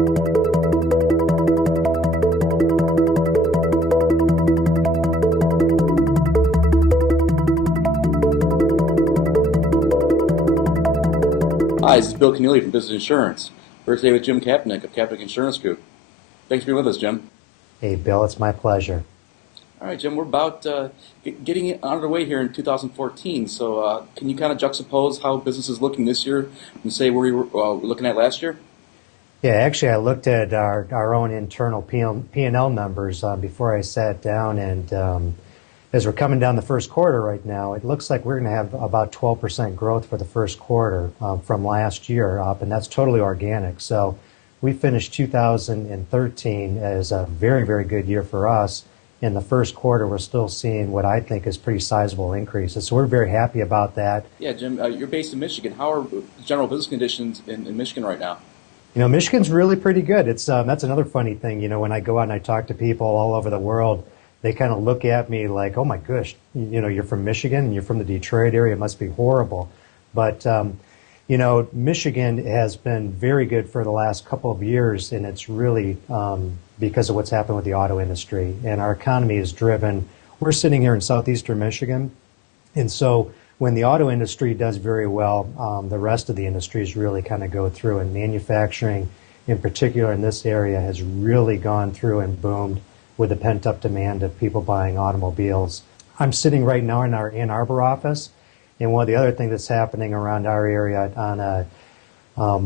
Hi, this is Bill Kenealy from Business Insurance. We're today with Jim Kapnick of Kapnick Insurance Group. Thanks for being with us, Jim. Hey, Bill, it's my pleasure. All right, Jim, we're about getting it underway here in 2014. So can you kind of juxtapose how business is looking this year and say where we were looking at last year? Yeah, actually, I looked at our own internal P&L numbers before I sat down, and as we're coming down the first quarter right now, it looks like we're going to have about 12% growth for the first quarter from last year up, and that's totally organic. So we finished 2013 as a very, very good year for us. In the first quarter, we're still seeing what I think is pretty sizable increases. So we're very happy about that. Yeah, Jim, you're based in Michigan. How are general business conditions in Michigan right now? You know, Michigan's really pretty good. It's that's another funny thing. You know, when I go out and I talk to people all over the world, they kind of look at me like, oh my gosh, you know, you're from Michigan and you're from the Detroit area, it must be horrible. But, you know, Michigan has been very good for the last couple of years, and it's really because of what's happened with the auto industry. And our economy is driven, we're sitting here in southeastern Michigan, and so when the auto industry does very well, the rest of the industries really kind of go through, and manufacturing in particular in this area has really gone through and boomed with the pent-up demand of people buying automobiles. I'm sitting right now in our Ann Arbor office, and one of the other things that's happening around our area on a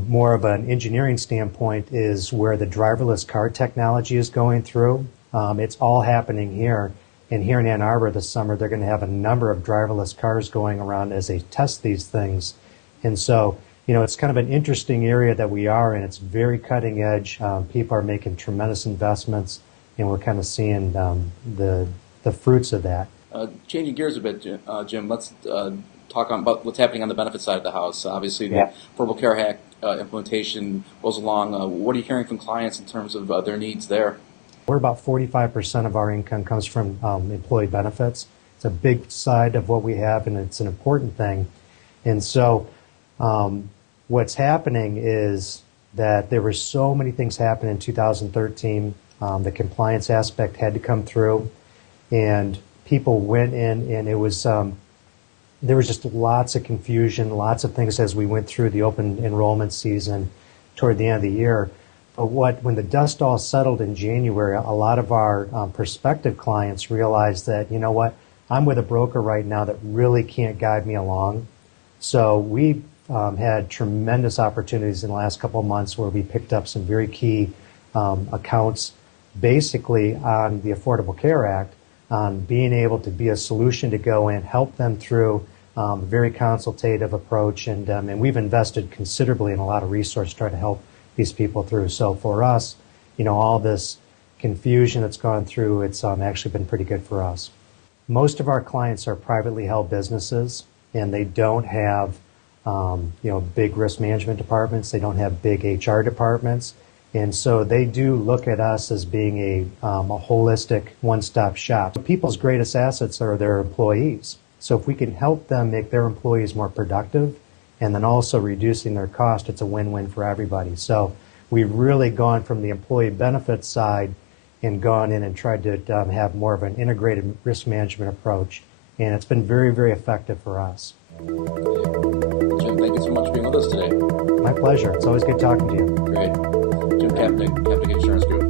more of an engineering standpoint is where the driverless car technology is going through. It's all happening here. And here in Ann Arbor this summer, they're going to have a number of driverless cars going around as they test these things. And so, you know, it's kind of an interesting area that we are in. It's very cutting edge. People are making tremendous investments, and we're kind of seeing the fruits of that. Changing gears a bit, Jim, let's talk about what's happening on the benefit side of the house. Obviously, the Affordable Care Act implementation goes along. What are you hearing from clients in terms of their needs there? We're about 45% of our income comes from employee benefits. It's a big side of what we have, and it's an important thing. And so what's happening is that there were so many things happening in 2013. The compliance aspect had to come through, and people went in, and it was there was just lots of confusion, lots of things as we went through the open enrollment season toward the end of the year. But when the dust all settled in January, a lot of our prospective clients realized that, you know what, I'm with a broker right now that really can't guide me along. So we had tremendous opportunities in the last couple of months where we picked up some very key accounts basically on the Affordable Care Act, on being able to be a solution to go in, help them through a very consultative approach. And we've invested considerably in a lot of resources to try to help these people through. So for us, you know, all this confusion that's gone through, it's actually been pretty good for us. Most of our clients are privately held businesses, and they don't have, you know, big risk management departments. They don't have big HR departments. And so they do look at us as being a holistic one-stop shop. People's greatest assets are their employees. So if we can help them make their employees more productive, and then also reducing their cost, it's a win-win for everybody. So we've really gone from the employee benefits side and gone in and tried to have more of an integrated risk management approach, and it's been very, very effective for us. Jim, thank you so much for being with us today. My pleasure. It's always good talking to you. Great. Jim Kapnick, Kapnick Insurance Group.